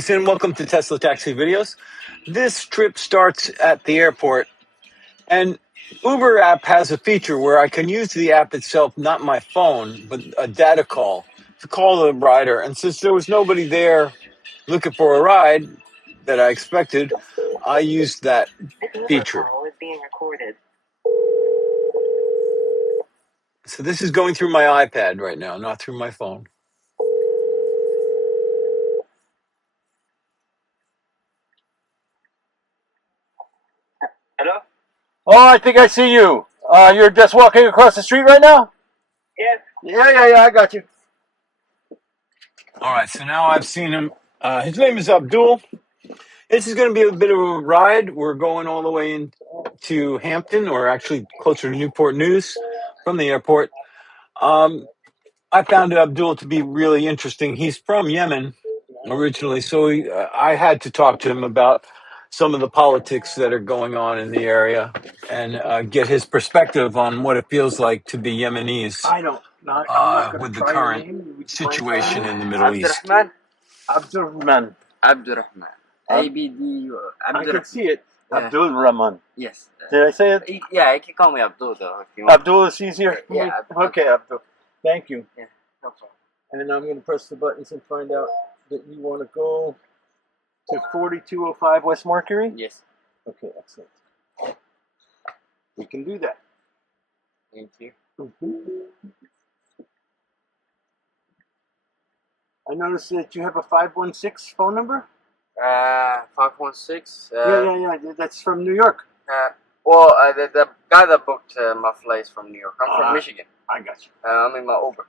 Greetings and welcome to TSLATXI videos. This trip starts at the airport, and Uber app has a feature where I can use the app itself, not my phone, but a data call to call the rider. And since there was nobody there looking for a ride that I expected, I used that feature. So this is going through my iPad right now, not through my phone. Hello? Oh, I think I see you. You're just walking across the street right now? Yes. Yeah, I got you. All right, so now I've seen him. His name is Abdul. This is going to be a bit of a ride. We're going all the way into Hampton, or actually closer to Newport News from the airport. I found Abdul to be really interesting. He's from Yemen originally, so I had to talk to him about some of the politics that are going on in the area and get his perspective on what it feels like to be Yemenis I'm not going to with the try your current name. Would you mind situation spelling in it? the Middle East. Abdurrahman. Abdurrahman. ABD. I can see it. Yeah. Abdul Rahman. Yes. Did I say it? Yeah, you can call me Abdul though if you want. Abdul is easier for me? Yeah, Abdul. Okay, Abdul. Thank you. Yeah, no problem. And then I'm going to press the buttons and find out that you want to go to 4205 West Mercury? Yes. Okay, excellent. We can do that. Thank you. I noticed that you have a 516 phone number? 516. Yeah. That's from New York. The guy that booked my flights from New York. I'm from Michigan. I got you. I'm in my Uber.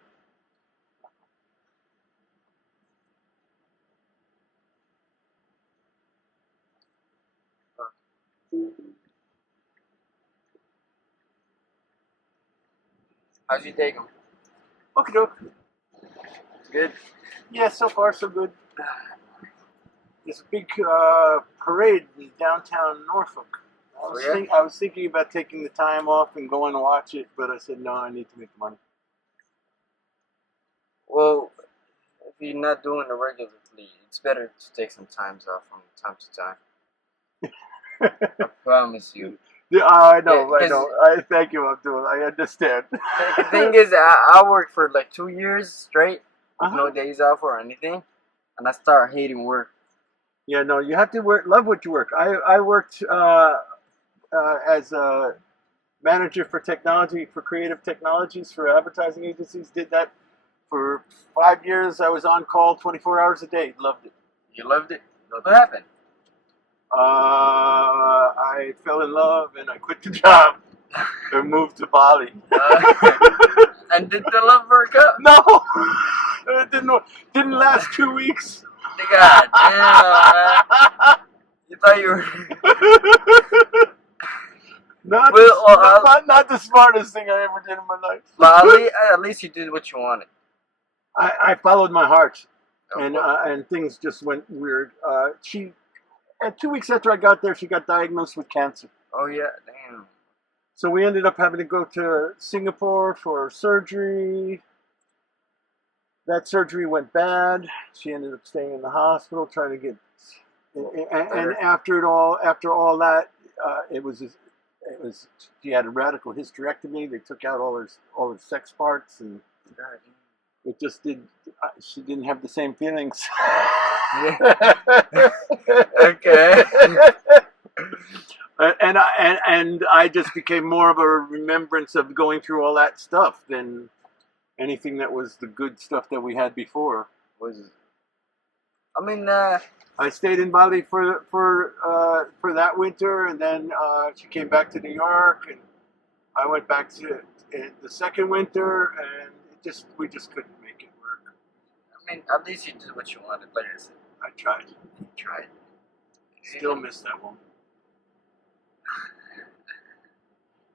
How's you take him? Okay, doke. Good. Yeah, so far so good. There's a big parade in downtown Norfolk. I was thinking about taking the time off and going to watch it, but I said no, I need to make money. Well, if you're not doing it regularly, it's better to take some times off from time to time. I promise you. Yeah, I know. I thank you, Abdul. I understand. The thing is, I worked for like 2 years straight, with no days off or anything, and I start hating work. Yeah, no, you have to love what you work. I worked as a manager for technology, for creative technologies for advertising agencies. Did that for 5 years. I was on call 24 hours a day. Loved it. You loved it? What happened? I fell in love and I quit the job and moved to Bali. And did the love work out? No, it didn't last 2 weeks. God damn, man. You thought you were... Not the smartest thing I ever did in my life. But at least you did what you wanted. I followed my heart, and things just went weird. And 2 weeks after I got there, she got diagnosed with cancer. Oh yeah, damn. So we ended up having to go to Singapore for surgery. That surgery went bad. She ended up staying in the hospital trying to get. And after all that, it was. She had a radical hysterectomy. They took out all her sex parts, and it just did. She didn't have the same feelings. Okay. And I just became more of a remembrance of going through all that stuff than anything that was the good stuff that we had before. I stayed in Bali for that winter, and then she came back to New York, and I went back to the second winter, and we just couldn't make it work. I mean, at least you did what you wanted, like I said. I tried. You tried. Still miss that one.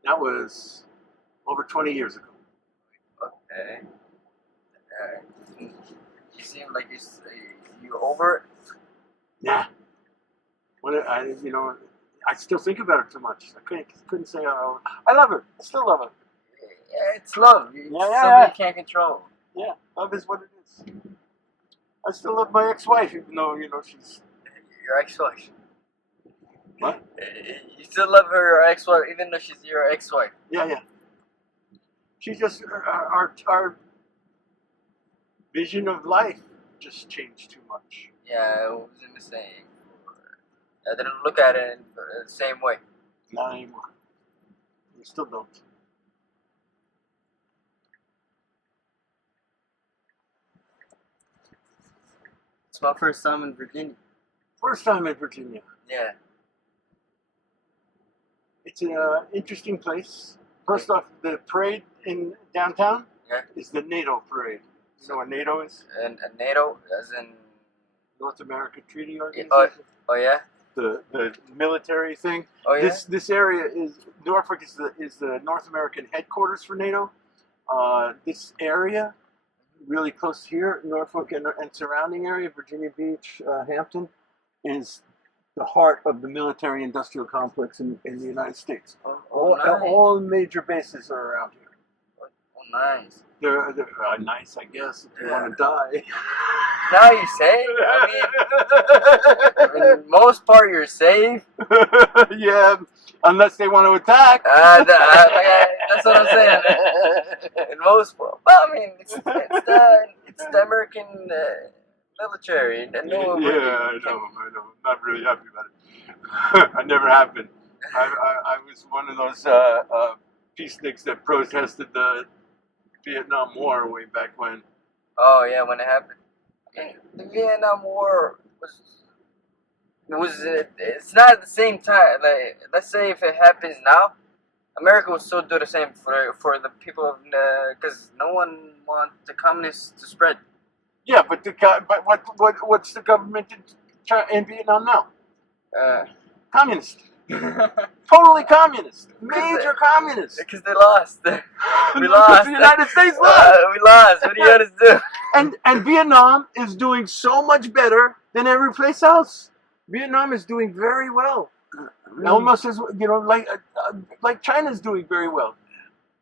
That was over 20 years ago. Okay. You seem like you over it. Nah. I still think about her too much. I couldn't say I love her. I still love her. Yeah, it's love. It's something you can't control. Yeah, love is what it is. I still love my ex-wife, even though she's Your ex-wife. what? You still love her ex-wife, even though she's your ex-wife. Yeah. She's just our vision of life just changed too much. Yeah, I was in the same. I didn't look at it in the same way. Not anymore. We still don't. It's my first time in Virginia. First time in Virginia. Yeah. It's an interesting place. First off, the parade in downtown is the NATO parade. You know what NATO is? And NATO, as in North America Treaty Organization. Oh yeah. The military thing. Oh yeah. This area is Norfolk is the North American headquarters for NATO. This area, really close here, Norfolk and surrounding area, Virginia Beach, Hampton, is the heart of the military-industrial complex in the United States. Nice. All major bases are around here. Oh, nice. They're nice, I guess, if you want to die. Now you say? I mean, most part you're safe. Yeah, unless they want to attack. That's what I'm saying. In most part. Well, I mean, it's the American military. And no, Yeah, I know. I'm not really happy about it. I never have been. I was one of those peaceniks that protested the Vietnam War way back when. Oh yeah, when it happened. The Vietnam War it's not at the same time. Like, let's say if it happens now, America will still do the same for the people of because no one wants the communists to spread. Yeah, but what's the government in Vietnam now? Communist. Totally communist. Major communist. Because they lost. We Because lost. the United States lost. We lost. What do you want to do? And Vietnam is doing so much better than every place else. Vietnam is doing very well. Almost as like China's doing very well.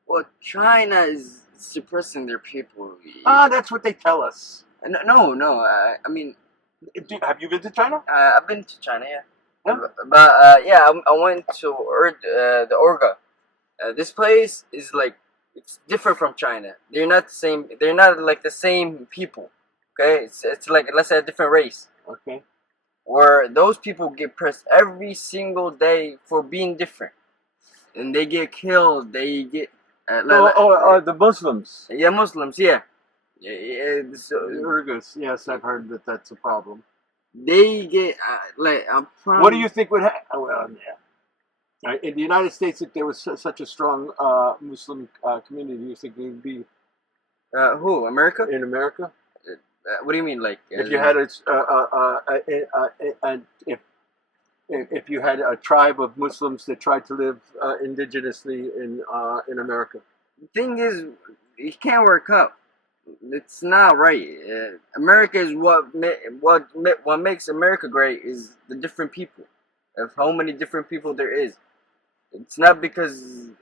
Well, China is suppressing their people. That's what they tell us. No. I mean, have you been to China? I've been to China, yeah. Yeah. But yeah, I went to the Orga. This place is like it's different from China. They're not the same. They're not like the same people. Okay, it's like let's say a different race. Okay. Where those people get pressed every single day for being different, and they get killed. They get the Muslims. Yeah, Muslims. Yeah. So, Urgus. Yes, I've heard that that's a problem. They get What do you think would happen? Well, yeah. In the United States, if there was such a strong Muslim community, you think it would be who? America? In America? What do you mean, like? If you had if you had a tribe of Muslims that tried to live indigenously in America? The thing is, it can't work out. It's not right. America is what makes America great is the different people. Of how many different people there is. It's not because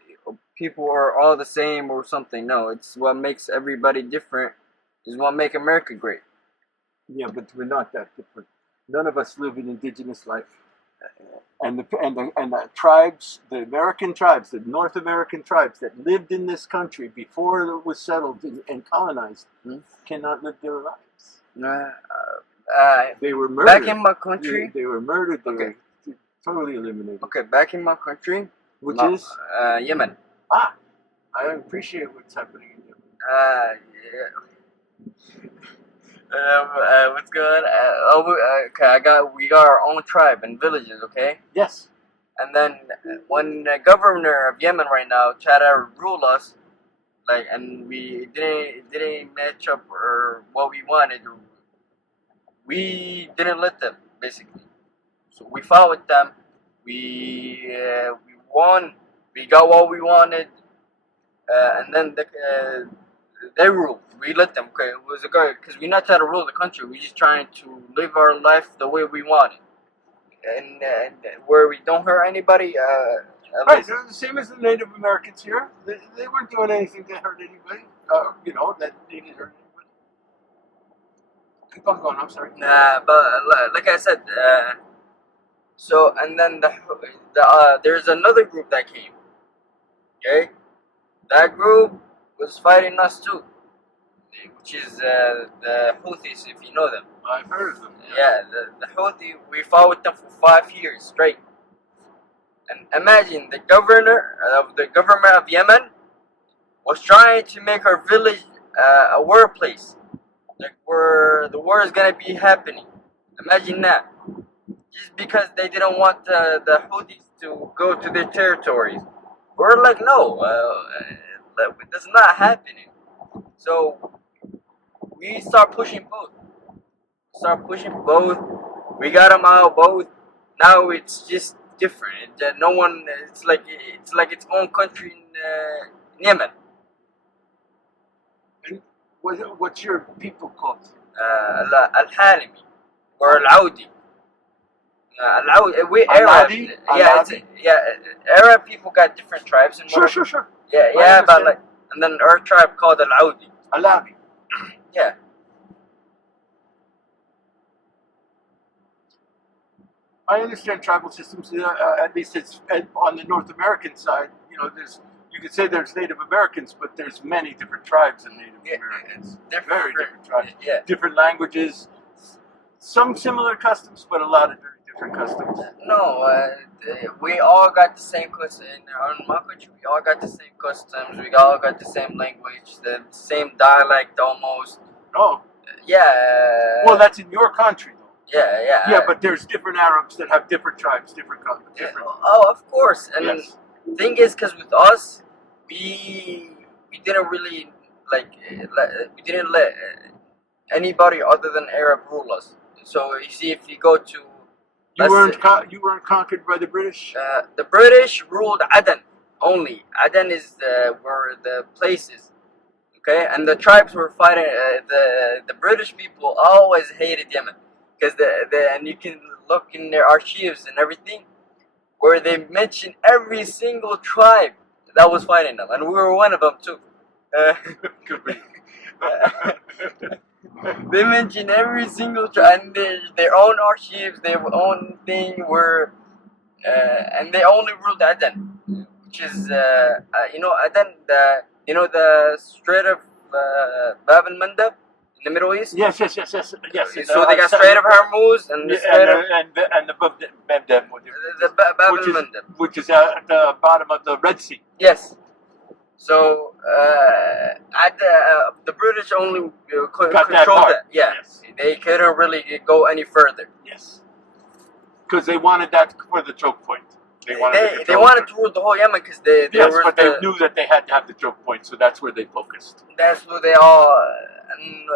people are all the same or something. No, it's what makes everybody different. Is what make America great. Yeah, but we're not that different. None of us live an indigenous life. And the tribes, the American tribes, the North American tribes that lived in this country before it was settled and colonized, cannot live their lives. They were murdered. Back in my country, they were murdered. They were totally eliminated. Okay, back in my country, which is Yemen. I appreciate what's happening in Yemen. What's good? Okay, we got our own tribe and villages. Okay. Yes. And then when the governor of Yemen right now tried to rule us, and we didn't match up or what we wanted, we didn't let them basically. So we fought with them. We won. We got what we wanted, and then they ruled. We let them. Okay, it was a good because we're not trying to rule the country. We're just trying to live our life the way we want it, and where we don't hurt anybody. Right, they're the same as the Native Americans here. They weren't doing anything to hurt anybody. That didn't hurt anybody. Keep on going. I'm sorry. But like I said, so and then there's another group that came. Okay, that group was fighting us too, which is the Houthis, if you know them. I've heard of them. Yeah, the Houthi. We fought with them for 5 years straight. And imagine the governor of the government of Yemen was trying to make our village a war place, like where the war is gonna be happening. Imagine that. Just because they didn't want the Houthis to go to their territories. We're like, no, that's not happening. So we start pushing both. We got them out both. Now it's just different. No one. It's like its own country in Yemen. And what's your people called? Al-Halimi or Al-Audi. We Arab. Al-Adi? Yeah. Arab people got different tribes in Sure. Yeah, but like, and then our tribe called Al-Audi. Al-Adi. Yeah. I understand tribal systems. At least it's on the North American side. You know, you could say there's Native Americans, but there's many different tribes of Native Americans. Very different tribes. Yeah. Different languages. Some similar customs, but a lot of very different customs. No, we all got the same customs in my country. We all got the same customs. We all got the same language, the same dialect almost. Oh. Yeah. Well, that's in your country, though. Yeah. Yeah, but there's different Arabs that have different tribes, different. Oh, of course. And Yes. the thing is, because with us, we didn't really we didn't let anybody other than Arab rule us. So you see, if you go to You weren't conquered by the British. the British ruled Aden only. Aden is where the place is. Okay, and the tribes were fighting. The British people always hated Yemen because and you can look in their archives and everything where they mention every single tribe that was fighting them, and we were one of them too. Could be. They mention every single tribe and their own archives, their own thing were, and they only ruled Aden, which is Aden, the Strait of Bab al Mandab in the Middle East. Yes. So they got Strait of Hormuz and the Strait of and the Bab Bab al Mandab, which is at the bottom of the Red Sea. Yes. So the British only controlled that. Yeah, yes. They couldn't really go any further. Yes, because they wanted that for the choke point. They wanted to rule the whole Yemen because they knew that they had to have the choke point, so that's where they focused. That's where they all, and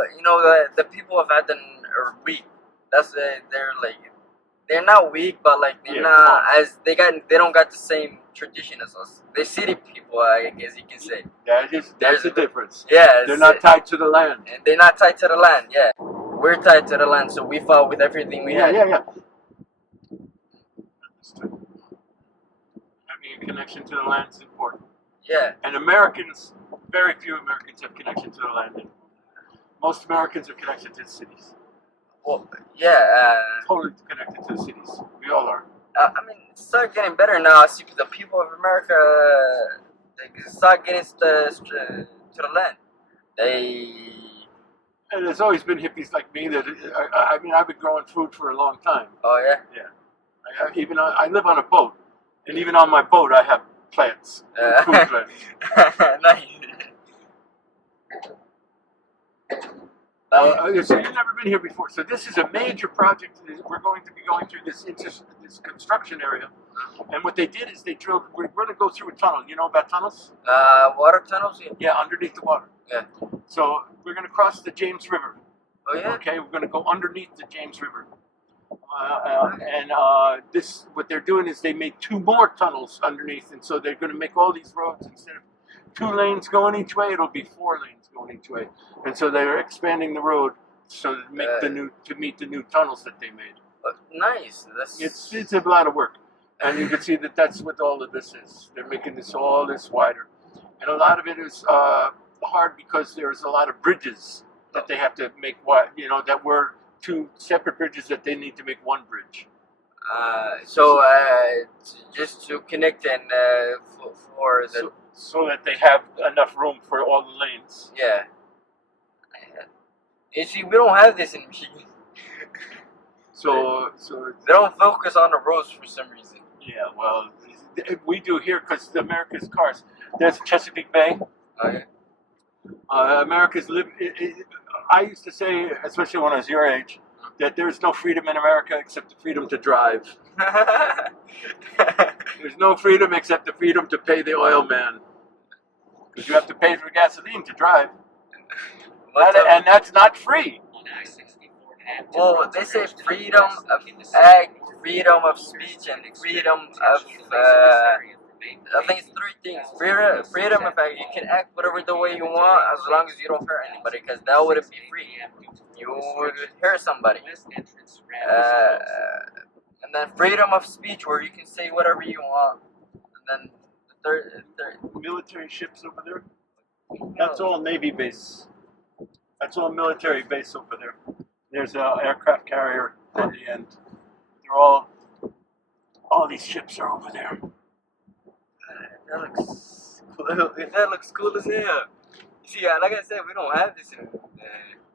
the people of Aden are weak. They're not weak, but like they're not as they don't got the same tradition as us. They're city people, I guess you can say. That's the difference. Yeah, they're not tied to the land. And they're not tied to the land. Yeah, we're tied to the land, so we fought with everything we had. Yeah. Having a connection to the land is important. Yeah. And Americans, very few Americans have connection to the land. Most Americans are connected to the cities. Well, yeah. Totally connected to the cities. We all are. I mean, it's start getting better now. I see the people of America, they start getting to the land. And there's always been hippies like me that, I mean, I've been growing food for a long time. Oh, yeah? Yeah. I live on a boat. And even on my boat, I have plants. Food plants. Nice. So you've never been here before. So this is a major project. We're going to be going through this construction area. And what they did is they drilled. We're going to go through a tunnel. You know about tunnels? Water tunnels? Yeah, underneath the water. Yeah. So we're going to cross the James River. Oh, yeah? Okay, we're going to go underneath the James River. This, what they're doing is they made 2 more tunnels underneath. And so they're going to make all these roads, instead of 2 lanes going each way, it'll be 4 lanes going each way. And so they're expanding the road so to make to meet the new tunnels that they made. Nice. It's a lot of work, and you can see that that's what all of this is. They're making all this wider, and a lot of it is hard because there's a lot of bridges that they have to make what, that we're two separate bridges that they need to make one bridge. Just to connect and for the so that they have enough room for all the lanes. yeah. You see, we don't have this in Michigan. So They don't focus on the roads for some reason. yeah, well, we do here because America's cars. There's Chesapeake Bay. Okay. America's I used to say, especially when I was your age, that there's no freedom in America except the freedom to drive. There's no freedom except the freedom to pay the oil man. Because you have to pay for gasoline to drive. And that's not free. Well, they say freedom of act, freedom of speech, and freedom of I think it's three things. Freedom of act, you can act whatever the way you want as long as you don't hurt anybody, because that wouldn't be free. You would hurt somebody. And then freedom of speech, where you can say whatever you want. And then the third military ships over there. That's all Navy base. That's all military base over there. There's an aircraft carrier at the end. They're all these ships are over there. That looks cool. That looks cool as hell. You see, like I said, we don't have this in.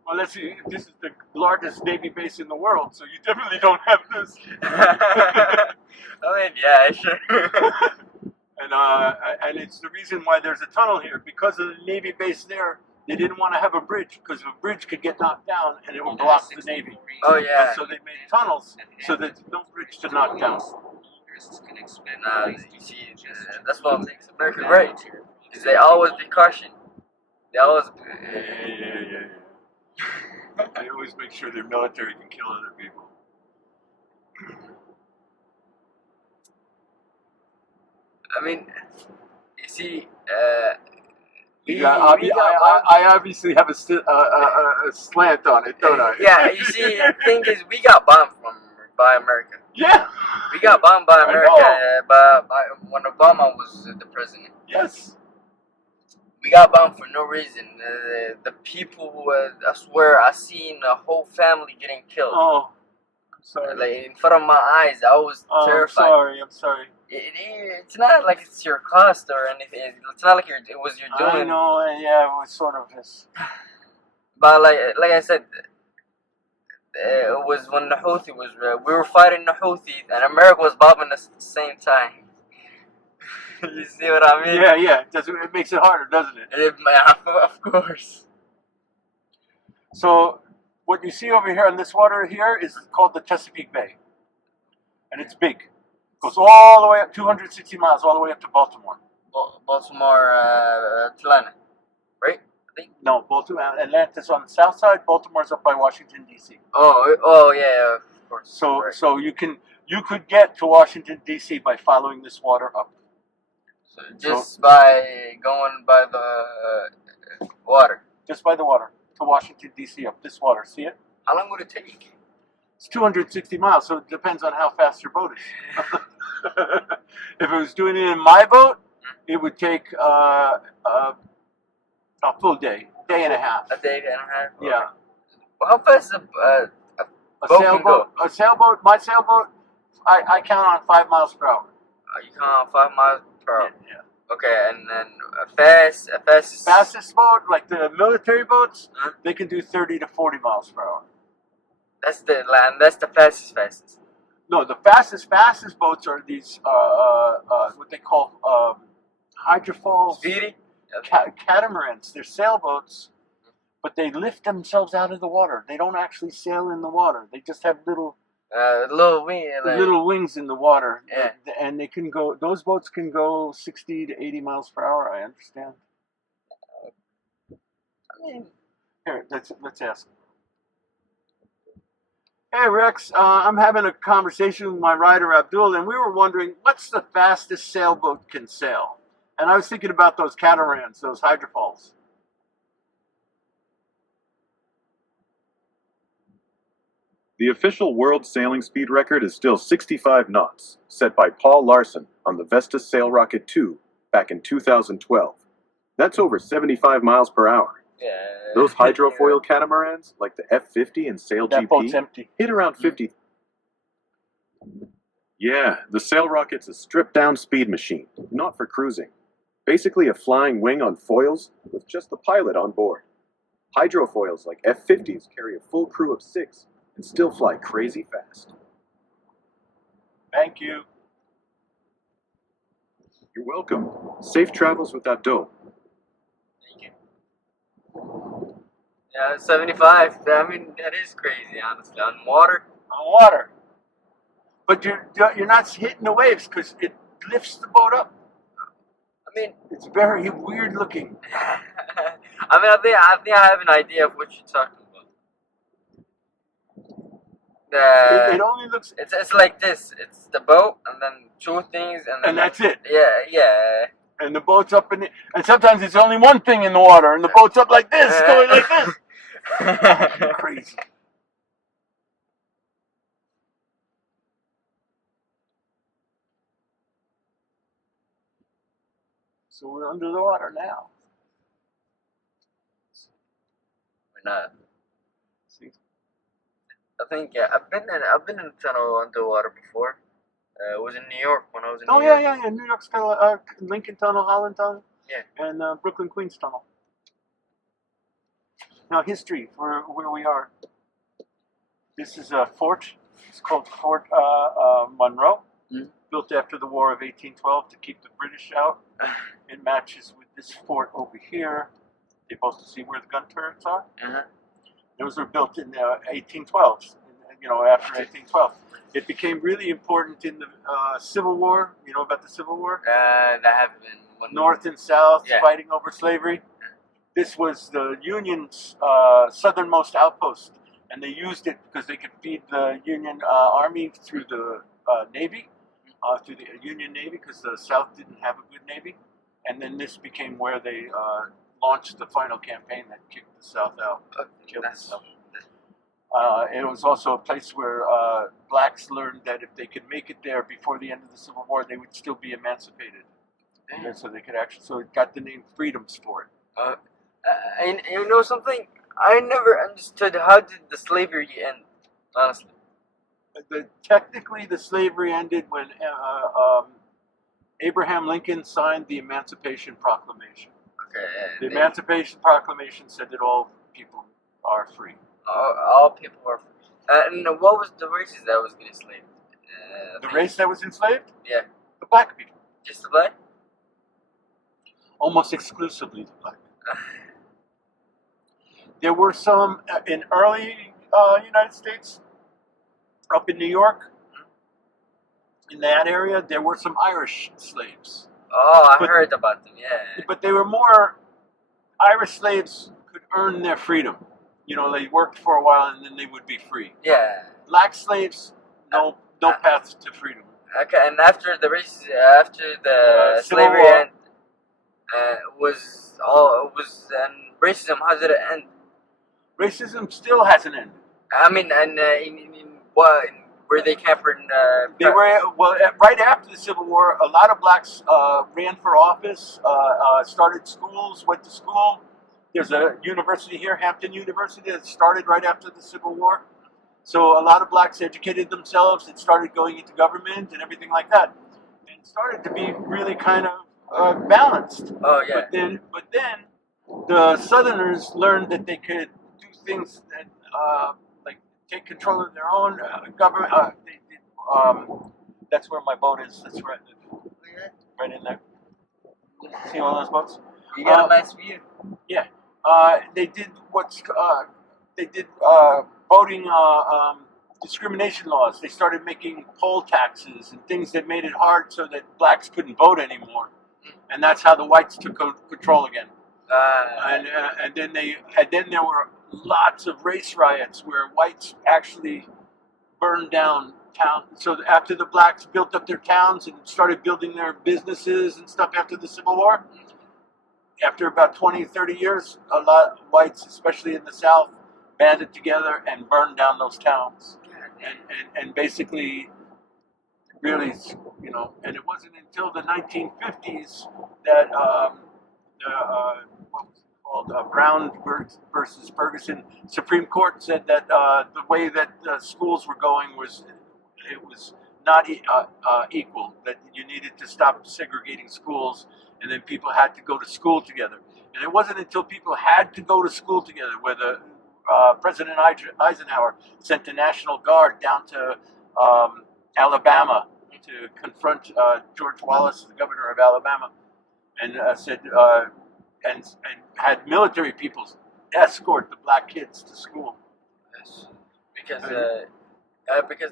Well, let's see. This is the largest Navy base in the world, so you definitely don't have this. I mean, yeah, sure. And it's the reason why there's a tunnel here, because of the Navy base there. They didn't want to have a bridge because a bridge could get knocked down and it would block the Navy. Oh yeah. And so they made tunnels so there's no bridge to knock down. You see, that's what makes America great. Is they always be cautioned. They always. Yeah. They always make sure their military can kill other people. I mean, you see, I obviously have a slant on it, don't I? Yeah, you see, the thing is, we got bombed by America. Yeah. We got bombed by America when Obama was the president. Yes. We got bombed for no reason. The people, I swear, I seen a whole family getting killed. Oh, I'm sorry. Like, in front of my eyes, I was terrified. I'm sorry. It's not like it's your cost or anything. It's not like it was your doing. I know, yeah, it was sort of this. But like I said, it was when the Houthi was. We were fighting the Houthi, and America was bombing us at the same time. You see what I mean? Yeah. It makes it harder, doesn't it? Of course. So, what you see over here in this water here is called the Chesapeake Bay, and it's big. Goes all the way up 260 miles, all the way up to Baltimore. Baltimore, Atlanta, right? I think. No, Baltimore, Atlanta's on the south side. Baltimore's up by Washington D.C. Oh yeah, of course. So you could get to Washington D.C. by following this water up. So just by going by the water. Just by the water to Washington D.C. up this water. See it? How long would it take? It's 260 miles, so it depends on how fast your boat is. If it was doing it in my boat, it would take a full day and a half. A day and a half? Yeah. Well, how fast a boat can go? A sailboat, my sailboat, I count on 5 miles per hour. You count on 5 miles per hour? Yeah. Okay, and then fastest boat, like the military boats, they can do 30 to 40 miles per hour. That's the fastest. No, the fastest boats are these what they call hydrofoils. Speedy? Catamarans. They're sailboats, but they lift themselves out of the water. They don't actually sail in the water. They just have little wings in the water. Yeah. And they can go. Those boats can go 60 to 80 miles per hour. I understand. I mean, here, let's ask. Hey Rex, I'm having a conversation with my rider Abdul, and we were wondering what's the fastest sailboat can sail. And I was thinking about those catamarans, those hydrofoils. The official world sailing speed record is still 65 knots, set by Paul Larson on the Vestas Sail Rocket 2 back in 2012. That's over 75 miles per hour. yeah. Those hydrofoil catamarans, like the F-50 and That boat's SailGP, empty. hit around 50. Yeah, the Sail Rocket's a stripped-down speed machine, not for cruising. Basically a flying wing on foils with just the pilot on board. Hydrofoils like F-50s carry a full crew of 6 and still fly crazy fast. Thank you. You're welcome. Safe travels with Abdul. Thank you. Yeah, 75. I mean, that is crazy, honestly. On water. On water. But you're not hitting the waves because it lifts the boat up. I mean, It's very weird looking. I think I have an idea of what you're talking about. It only looks, It's like this. It's the boat and then 2 things and then and that's it. Yeah. And the boat's up in the, and sometimes it's only one thing in the water, and the boat's up like this, going like this. Crazy. So we're under the water now. We're not. See? I think I've been in a tunnel underwater before. It was in New York when I was in Oh New York. yeah. New York's got Lincoln Tunnel, Holland Tunnel, Yeah. and Brooklyn Queens Tunnel. Now history for where we are. This is a fort. It's called Fort Monroe, built after the War of 1812 to keep the British out. It matches with this fort over here. You're supposed to see where the gun turrets are. Those were built in 1812. After 1812. It became really important in the Civil War. You know about the Civil War? That happened. North and South Yeah. fighting over slavery. This was the Union's southernmost outpost, and they used it because they could feed the Union Army through the Navy, through the Union Navy, because the South didn't have a good Navy. And then this became where they launched the final campaign that kicked the South out. Killed the South. It was also a place where blacks learned that if they could make it there before the end of the Civil War, they would still be emancipated. And so they could actually, so it got the name Freedom Sport. And you know something? I never understood how did the slavery end, honestly. Technically, the slavery ended when Abraham Lincoln signed the Emancipation Proclamation. Okay. The Emancipation Proclamation said that all people are free. All people are free. And what was the races that was getting enslaved? The race that was enslaved? Yeah. The black people. Just the black? Almost exclusively the black people. There were some in early United States, up in New York, in that area, there were some Irish slaves. Oh, I heard about them, yeah. But they were more, Irish slaves could earn their freedom. They worked for a while and then they would be free. Yeah. Black slaves, no path to freedom. Okay, and after the slavery end, racism, how did it end? Racism still hasn't ended. I mean, and were they captured? They were right after the Civil War. A lot of blacks ran for office, started schools, went to school. There's a university here, Hampton University, that started right after the Civil War. So a lot of blacks educated themselves and started going into government and everything like that, and started to be really kind of balanced. Oh yeah. But then the Southerners learned that they could do things that like take control of their own government. That's where my boat is. That's right in there. See all those boats? You got a nice view. Yeah. They did voting discrimination laws. They started making poll taxes and things that made it hard so that blacks couldn't vote anymore, and that's how the whites took control again. And then there were lots of race riots where whites actually burned down towns. So after the blacks built up their towns and started building their businesses and stuff after the Civil War, after about 20, 30 years, a lot of whites, especially in the South, banded together and burned down those towns. And basically, really, and it wasn't until the 1950s that what was it called? Brown versus Ferguson. Supreme Court said that the way that schools were going was not equal. That you needed to stop segregating schools, and then people had to go to school together. And it wasn't until people had to go to school together, where the President Eisenhower sent the National Guard down to Alabama to confront George Wallace, the governor of Alabama, and said and had military people escort the black kids to school. Yes. Because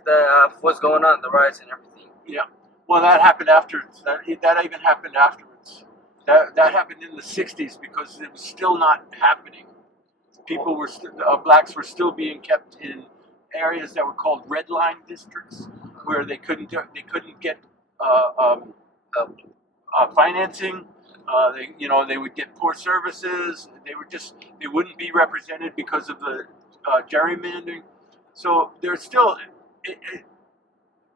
what's going on, the riots and everything. Yeah. Well, that happened afterwards. That even happened afterwards. That happened in the '60s because it was still not happening. People were blacks were still being kept in areas that were called red line districts, where they couldn't get financing. They would get poor services. They wouldn't be represented because of the gerrymandering. So there's still,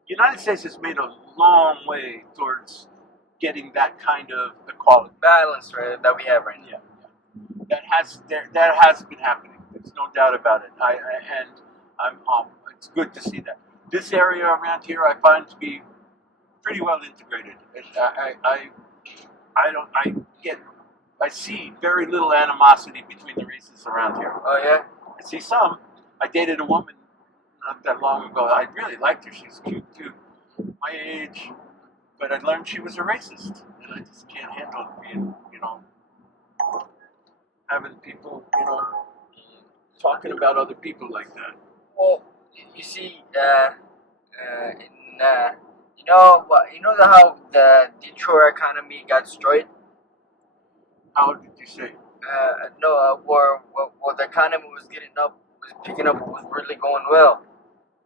United States has made a long way towards getting that kind of equality, balance, right, that we have right now. Yeah. That has been happening. There's no doubt about it. It's good to see that. This area around here I find to be pretty well integrated. I see very little animosity between the races around here. Oh yeah? I see some. I dated a woman not that long ago. I really liked her. She's cute too, my age. But I learned she was a racist, and I just can't handle being, having people, talking about other people like that. Well, you see, how the Detroit economy got destroyed? How did you say? Where the economy was picking up, was really going well.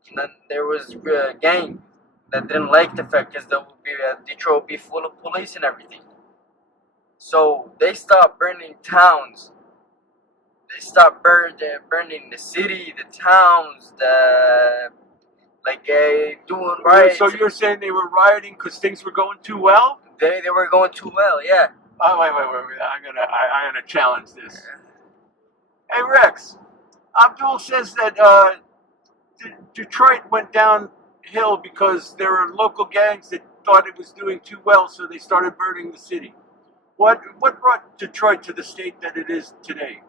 And then there was a gang that didn't like the fact because Detroit would be full of police and everything. So they stopped burning towns. They stopped burning the city, the towins, doing riots. So you're saying they were rioting because things were going too well? They were going too well, yeah. Oh, wait. I'm gonna challenge this. Hey, Rex. Abdul says that Detroit went downhill because there were local gangs that thought it was doing too well, so they started burning the city. What brought Detroit to the state that it is today?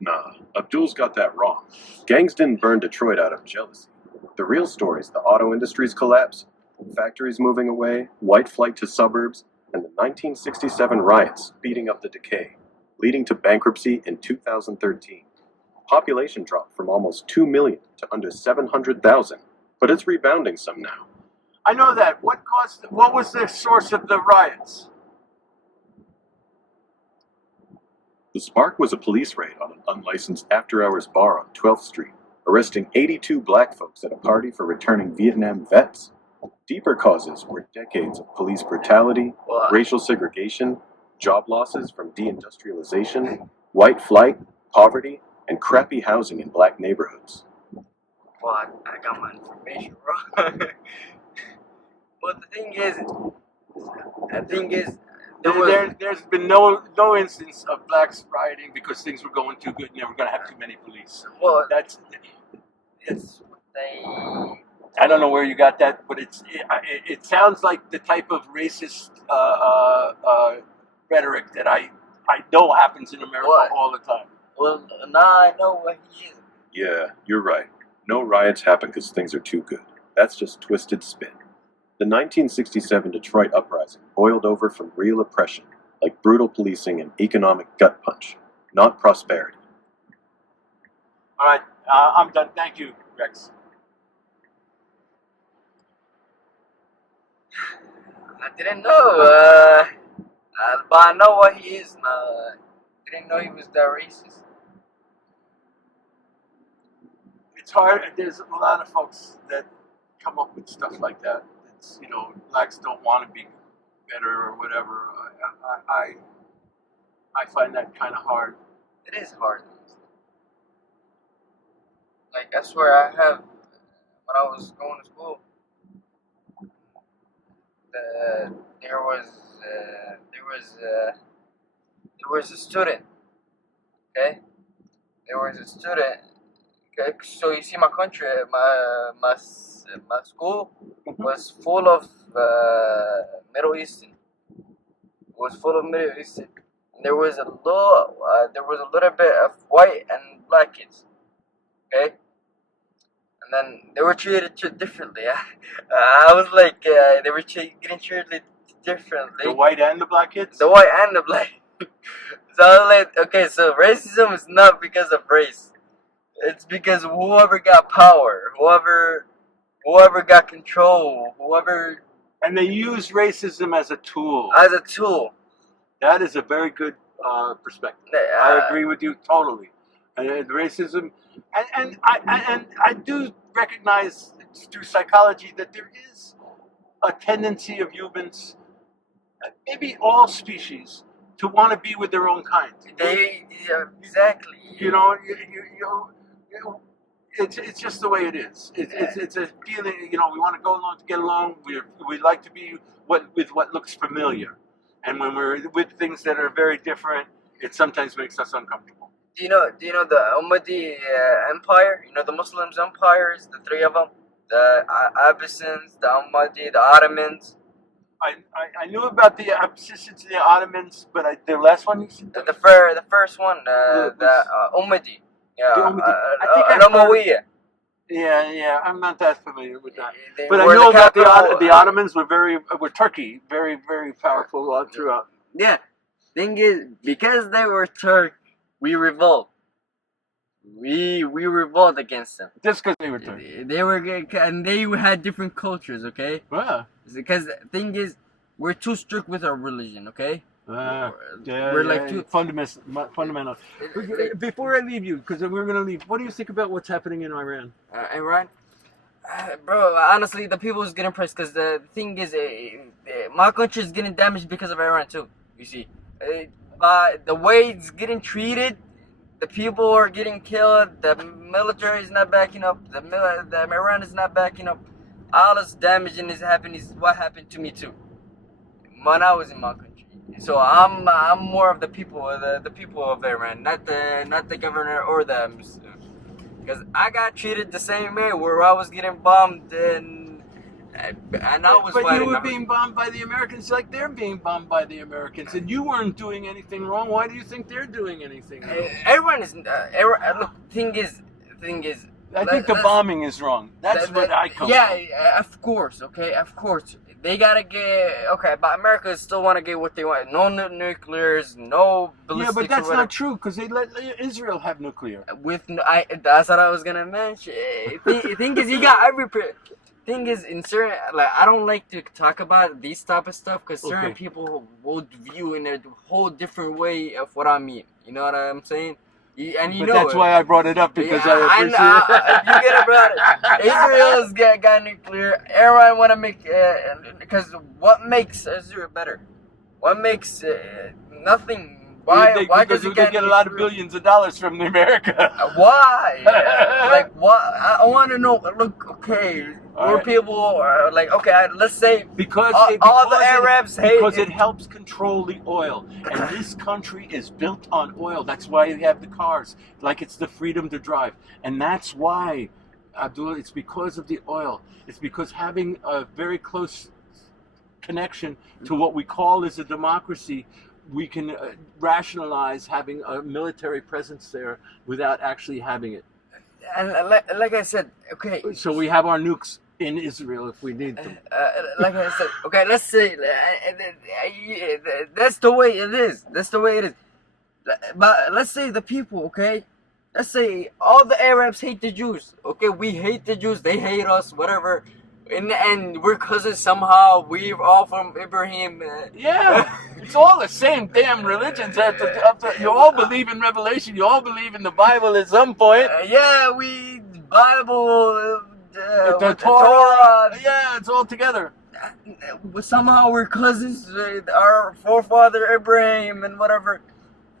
Nah, Abdul's got that wrong. Gangs didn't burn Detroit out of jealousy. The real story is the auto industry's collapse, factories moving away, white flight to suburbs, and the 1967 riots speeding up the decay, leading to bankruptcy in 2013. Population dropped from almost 2 million to under 700,000, but it's rebounding some now. I know that. What was the source of the riots? The spark was a police raid on an unlicensed after-hours bar on 12th Street, arresting 82 black folks at a party for returning Vietnam vets. Deeper causes were decades of police brutality, racial segregation, job losses from deindustrialization, white flight, poverty, and crappy housing in black neighborhoods. Well, I got my information wrong. But the thing is, there's been no instance of blacks rioting because things were going too good and they were going to have too many police. Well, it's I don't know where you got that, but it sounds like the type of racist rhetoric that I know happens in America all the time. Well, now I know what he is. Yeah, you're right. No riots happen because things are too good. That's just twisted spin. The 1967 Detroit uprising boiled over from real oppression, like brutal policing and economic gut punch, not prosperity. All right, I'm done. Thank you, Rex. I didn't know, but I know what he is now. Didn't know he was that racist. It's hard. There's a lot of folks that come up with stuff like that. It's, blacks don't want to be better or whatever. I find that kind of hard. It is hard. Like, I swear, when I was going to school, there there was a student. Okay, there was a student. Okay, so you see, my country, my school was full of Middle Eastern. It was full of Middle Eastern. And there was a little bit of white and black kids. Okay, and then they were treated differently. I was like, they were getting treated differently. The white and the black kids. The white and the black. So I was like, okay, so racism is not because of race. It's because whoever got power, whoever got control, whoever. And they use racism as a tool. As a tool. That is a very good perspective. I agree with you totally. And racism, and I do recognize through psychology that there is a tendency of humans, maybe all species, to want to be with their own kind. Exactly. You know, it's just the way it is. It's a feeling. You know, we want to go along to get along. We like to be with what looks familiar, and when we're with things that are very different, it sometimes makes us uncomfortable. Do you know the Umayyad Empire? You know the Muslims empires, the three of them, the Abyssinians, the Umayyad, the Ottomans. I knew about the Abyssinians, the Ottomans, but the last one you said? The first one, the Umayyad. Yeah, I think I Umayyad. Yeah, I'm not that familiar with that. They But I were know the that capital, the Ottomans were Turkey, very, very powerful all throughout. Yeah, thing is, because they were Turk, we revolt. We revolt against them. Just because they were Turkey. They were, and they had different cultures. Okay. Yeah. Because the thing is, we're too strict with our religion. Okay. We're like too fundamental. Before I leave you, because we're gonna leave, what do you think about what's happening in Iran? Iran, bro. Honestly, the people is getting pressed because the thing is, my country is getting damaged because of Iran too. You see, by the way it's getting treated, the people are getting killed. The military is not backing up. The Iran is not backing up. All this damaging is happening. Is what happened to me too when I was in my country. So I'm more of the people of Iran, not the governor or the, because I got treated the same way where I was getting bombed and I was. But you were being bombed by the Americans like they're being bombed by the Americans, and you weren't doing anything wrong. Why do you think they're doing anything wrong? Everyone is. Look, thing is. I think the bombing is wrong. That's what I come from. Yeah, of course. Okay, of course. They gotta get but America still want to get what they want. No nuclears, no ballistics. Yeah, but that's not true because they let Israel have nuclear. That's what I was gonna mention. Thing is, you got every. Thing is, in certain, like, I don't like to talk about these type of stuff because certain people will view in a whole different way of what I mean. You know what I'm saying? But that's why I brought it up, because I appreciate it. You get about it. Israel's got nuclear. Iran want to make because what makes Israel better? What makes nothing? Why does it get a lot of billions of dollars from America? Why? Like what? I want to know. Look, okay, more people are like, okay, let's say because all the Arabs hate because it helps control the oil, and this country is built on oil. That's why you have the cars, like it's the freedom to drive, and that's why, Abdul. It's because of the oil. It's because having a very close connection to what we call as a democracy, we can rationalize having a military presence there without actually having it. And like I said, okay. So we have our nukes in Israel if we need them. Like I said, okay, let's say that's the way it is. That's the way it is. But let's say the people, okay? Let's say all the Arabs hate the Jews. Okay, we hate the Jews. They hate us, whatever. And we're cousins somehow. We're all from Ibrahim. Yeah, it's all the same damn religions. You all believe in Revelation. You all believe in the Bible at some point. We Bible, the Torah. Yeah, it's all together. Somehow we're cousins. Our forefather Ibrahim and whatever.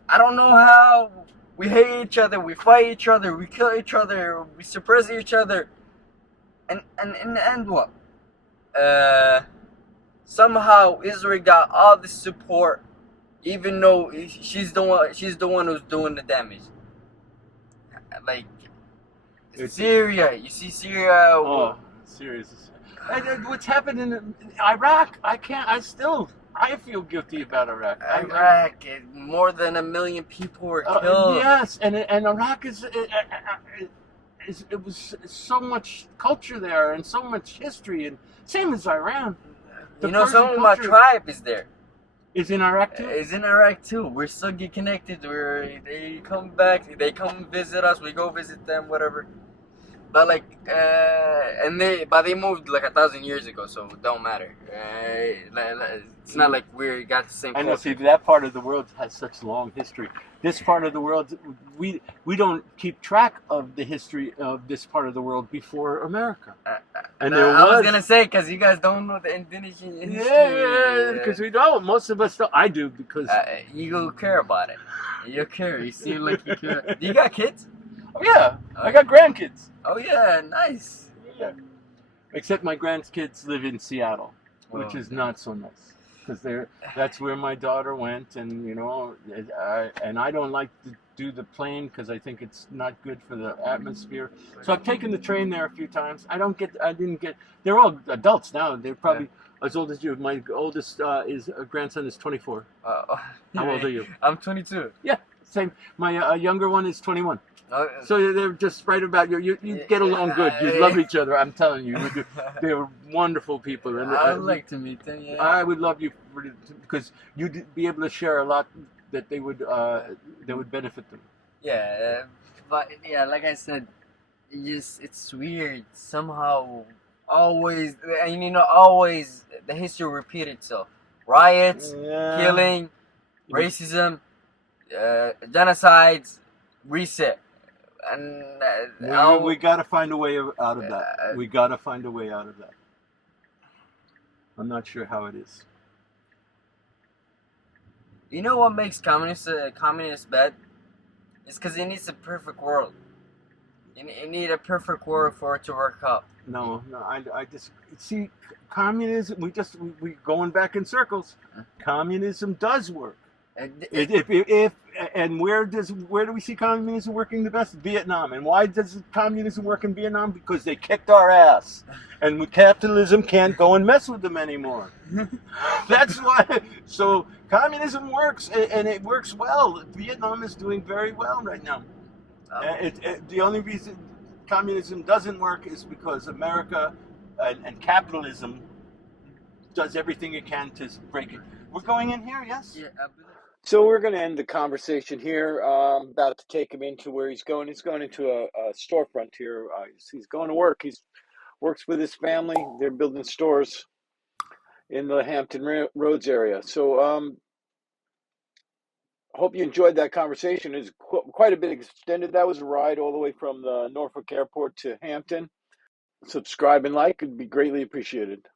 I don't know how. We hate each other. We fight each other. We kill each other. We suppress each other. And in the end, what? Somehow Israel got all the support even though she's the one who's doing the damage. Like Syria, you see Syria. Oh, serious. And what's happened in Iraq? I feel guilty about Iraq. Iraq, more than 1 million people were killed. Yes, and Iraq it was so much culture there and so much history, and same as Iran. You know, some of my tribe is there. Is in Iraq too? Is in Iraq too. We're still get connected. They come back. They come visit us. We go visit them. Whatever. But like, but they moved like 1,000 years ago, so it don't matter. It's not like we got the same. I know. See, that part of the world has such long history. This part of the world, we don't keep track of the history of this part of the world before America. And I was gonna say, because you guys don't know the Indonesian history. Yeah, because we don't. Most of us don't. I do because you care about it. You care. You seem like you care. Do you got kids? Oh yeah, I got grandkids. Oh yeah, nice. Yeah. Except my grandkids live in Seattle, which is not so nice. Because that's where my daughter went, and you know, I don't like to do the plane because I think it's not good for the atmosphere. So I've taken the train there a few times. I didn't get. They're all adults now. They're probably as old as you. My oldest grandson is 24. How old are you? I'm 22. Yeah, same. My younger one is 21. So they're just right about you. You get along good. You love each other. I'm telling you, they're wonderful people. And I'd like to meet them. Yeah. I would love you because you'd be able to share a lot that would benefit them. Yeah, but yeah, like I said, it's weird somehow. Always, and you know, always the history repeat itself. Riots, killing, racism, genocides, reset. And we got to find a way out of that. We got to find a way out of that. I'm not sure how it is. You know what makes communists bad? It's because it needs a perfect world. You need a perfect world for it to work out. No, I just see communism. We going back in circles. Communism does work. And where do we see communism working the best? Vietnam. And why does communism work in Vietnam? Because they kicked our ass, and capitalism can't go and mess with them anymore. That's why. So communism works, and it works well. Vietnam is doing very well right now. The only reason communism doesn't work is because America and capitalism does everything it can to break it. We're going in here, yes? Yeah, So we're going to end the conversation here. I'm about to take him into where he's going. He's going into a storefront here. He's going to work. He works with his family. They're building stores in the Hampton Roads area. So I hope you enjoyed that conversation. It's quite a bit extended. That was a ride all the way from the Norfolk Airport to Hampton. Subscribe and like. It'd be greatly appreciated.